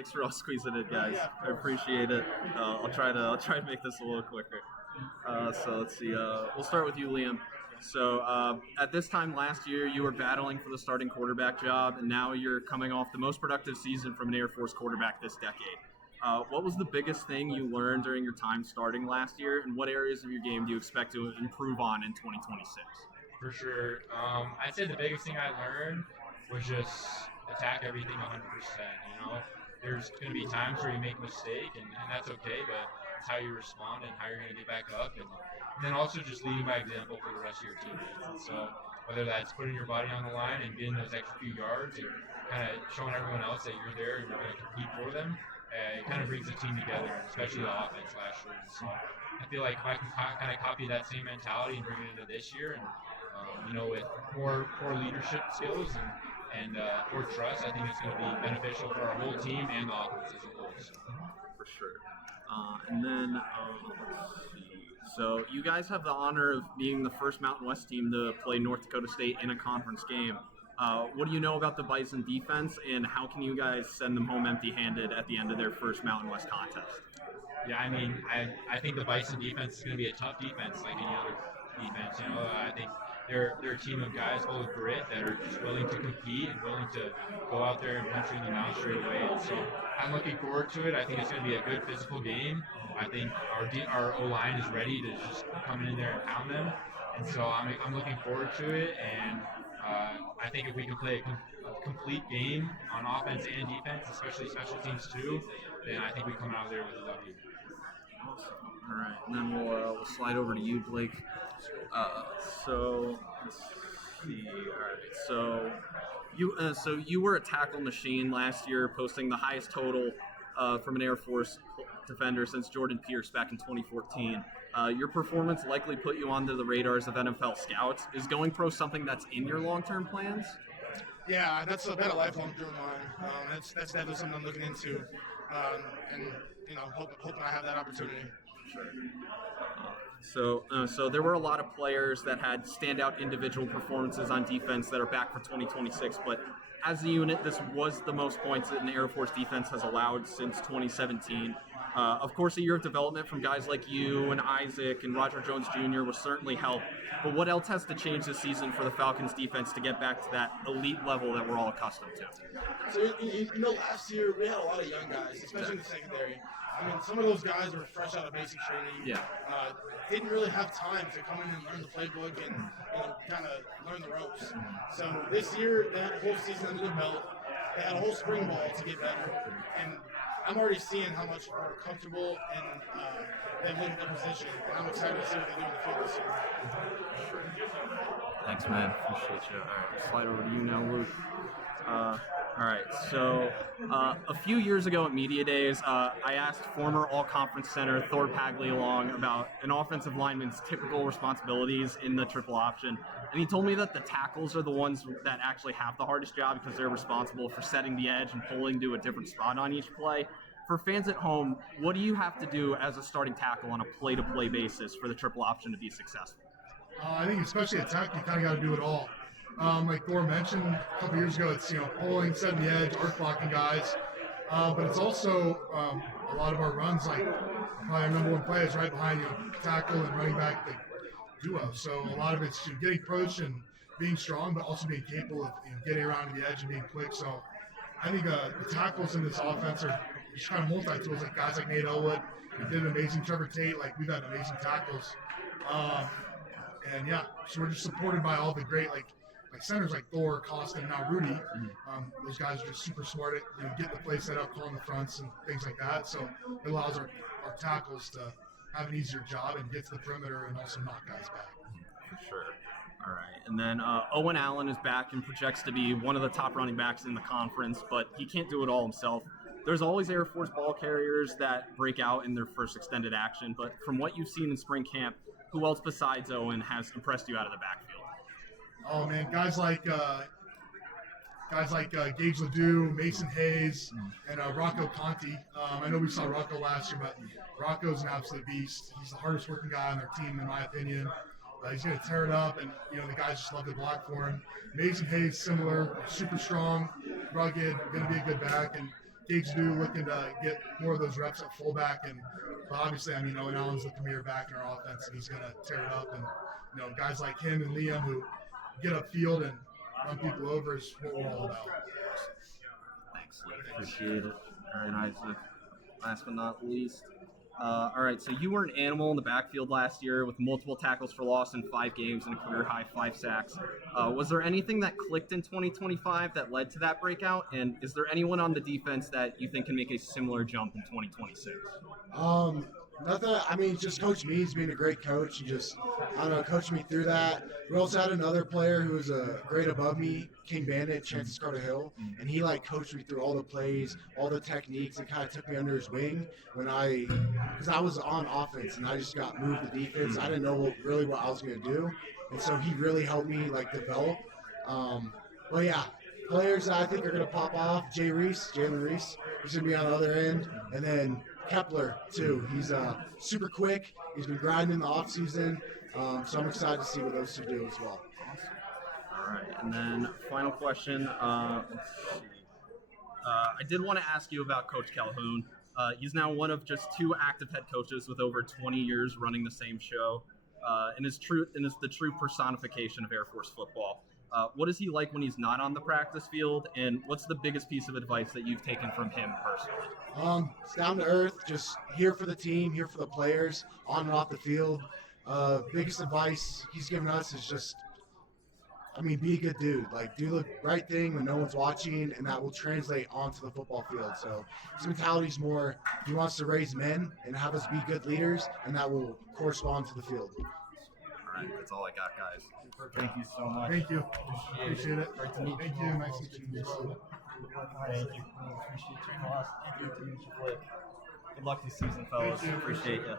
Thanks for all squeezing it, guys. I appreciate it. I'll try to make this a little quicker. So let's see. We'll start with you, Liam. So at this time last year, you were battling for the starting quarterback job, and now you're coming off the most productive season from an Air Force quarterback this decade. What was the biggest thing you learned during your time starting last year, and what areas of your game do you expect to improve on in 2026? For sure. I'd say the biggest thing I learned was just attack everything 100%. There's going to be times where you make a mistake, and that's okay, but it's how you respond and how you're going to get back up. And then also just leading by example for the rest of your teammates. And so whether that's putting your body on the line and getting those extra few yards and kind of showing everyone else that you're there and you're going to compete for them, it kind of brings the team together, especially the offense last year. And so I feel like if I can kind of copy that same mentality and bring it into this year, and with more leadership skills and more trust, I think it's going to be beneficial for our whole team and the offense as a whole. So. For sure. And then let's see. So you guys have the honor of being the first Mountain West team to play North Dakota State in a conference game. What do you know about the Bison defense, and how can you guys send them home empty-handed at the end of their first Mountain West contest? Yeah, I mean, I think the Bison defense is going to be a tough defense like any other defense. I think they're a team of guys full of grit that are just willing to compete and willing to go out there and punch you in the mouth straight away. And so I'm looking forward to it. I think it's going to be a good physical game. I think our O-line is ready to just come in there and pound them. And so I'm looking forward to it. And I think if we can play a complete game on offense and defense, especially special teams too, then I think we come out of there with a W. Awesome. All right, and then we'll slide over to you, Blake. So let's see. All right, so you were a tackle machine last year, posting the highest total from an Air Force defender since Jordan Pierce back in 2014. Your performance likely put you onto the radars of NFL scouts. Is going pro something that's in your long-term plans? Yeah, that's been a lifelong dream of mine. That's definitely something I'm looking into, and hoping I have that opportunity. Sure. So there were a lot of players that had standout individual performances on defense that are back for 2026, but as a unit, this was the most points that an Air Force defense has allowed since 2017. Of course, a year of development from guys like you and Isaac and Roger Jones Jr. will certainly help, but what else has to change this season for the Falcons defense to get back to that elite level that we're all accustomed to? So, last year we had a lot of young guys, especially in the secondary. I mean, some of those guys were fresh out of basic training. Didn't really have time to come in and learn the playbook and kind of learn the ropes. So this year, that whole season under the belt, they had a whole spring ball to get better. And I'm already seeing how much more comfortable and they've looked at their position. And I'm excited to see what they do in the field this year. Thanks, man. Appreciate you. All right, slide over to you now, Luke. All right, so a few years ago at Media Days, I asked former All-Conference center Thor Paglialong about an offensive lineman's typical responsibilities in the triple option, and he told me that the tackles are the ones that actually have the hardest job because they're responsible for setting the edge and pulling to a different spot on each play. For fans at home, what do you have to do as a starting tackle on a play-to-play basis for the triple option to be successful? I think especially attack, you kind of got to do it all. Like Thor mentioned a couple years ago, it's pulling, setting the edge, arc blocking guys, but it's also a lot of our runs. Like probably our number one play is right behind tackle and running back the duo. So a lot of it's getting approached and being strong, but also being capable of getting around the edge and being quick. So I think the tackles in this offense are just kind of multi-tools. Like guys like Nate Elwood, who did an amazing. Trevor Tate, like we've had amazing tackles. And so we're just supported by all the great like centers like Thor, Costa, and now Rudy. Those guys are just super smart at getting the play set up, calling the fronts, and things like that. So it allows our tackles to have an easier job and get to the perimeter and also knock guys back. For sure. All right. And then Owen Allen is back and projects to be one of the top running backs in the conference, but he can't do it all himself. There's always Air Force ball carriers that break out in their first extended action, but from what you've seen in spring camp, who else besides Owen has impressed you out of the backfield? Oh man, guys like Gage Ledoux, Mason Hayes, and Rocco Conti. I know we saw Rocco last year, but Rocco's an absolute beast. He's the hardest working guy on their team, in my opinion. He's going to tear it up, and the guys just love to block for him. Mason Hayes, similar, super strong, rugged, going to be a good back. And Gates do looking to get more of those reps at fullback, but obviously, I mean, Owen Allen's the premier back in our offense, and he's going to tear it up. And guys like him and Liam who get upfield and run people over is what we're all about. Thanks, appreciate it. All right, Isaac. Last but not least. All right, so you were an animal in the backfield last year with multiple tackles for loss in 5 games and a career-high 5 sacks. Was there anything that clicked in 2025 that led to that breakout? And is there anyone on the defense that you think can make a similar jump in 2026? Nothing. I mean, just Coach Meads being a great coach. He just, coached me through that. We also had another player who was a grade above me, King Bandit, Chances Carter-Hill, and he coached me through all the plays, all the techniques, and kind of took me under his wing because I was on offense and I just got moved to defense. I didn't know what I was going to do, and so he really helped me develop. But yeah, players that I think are going to pop off: Jalen Reese, he's going to be on the other end, and then Kepler too. He's super quick. He's been grinding in the off season, so I'm excited to see what those two do as well. All right, and then final question. Let's see. I did want to ask you about Coach Calhoun. He's now one of just 2 active head coaches with over 20 years running the same show, and is the true personification of Air Force football. What is he like when he's not on the practice field, and what's the biggest piece of advice that you've taken from him personally? It's down to earth, just here for the team, here for the players, on and off the field. Biggest advice he's given us is just, be a good dude. Do the right thing when no one's watching, and that will translate onto the football field. So his mentality's more, he wants to raise men and have us be good leaders, and that will correspond to the field. All right, that's all I got, guys. Thank you so much. Thank you. Appreciate it. Great to meet Thank you. you. Nice to meet you. Thank you. Appreciate you. Thank you to meet you, Blake. Good luck this season, fellas. Thank you. Appreciate you.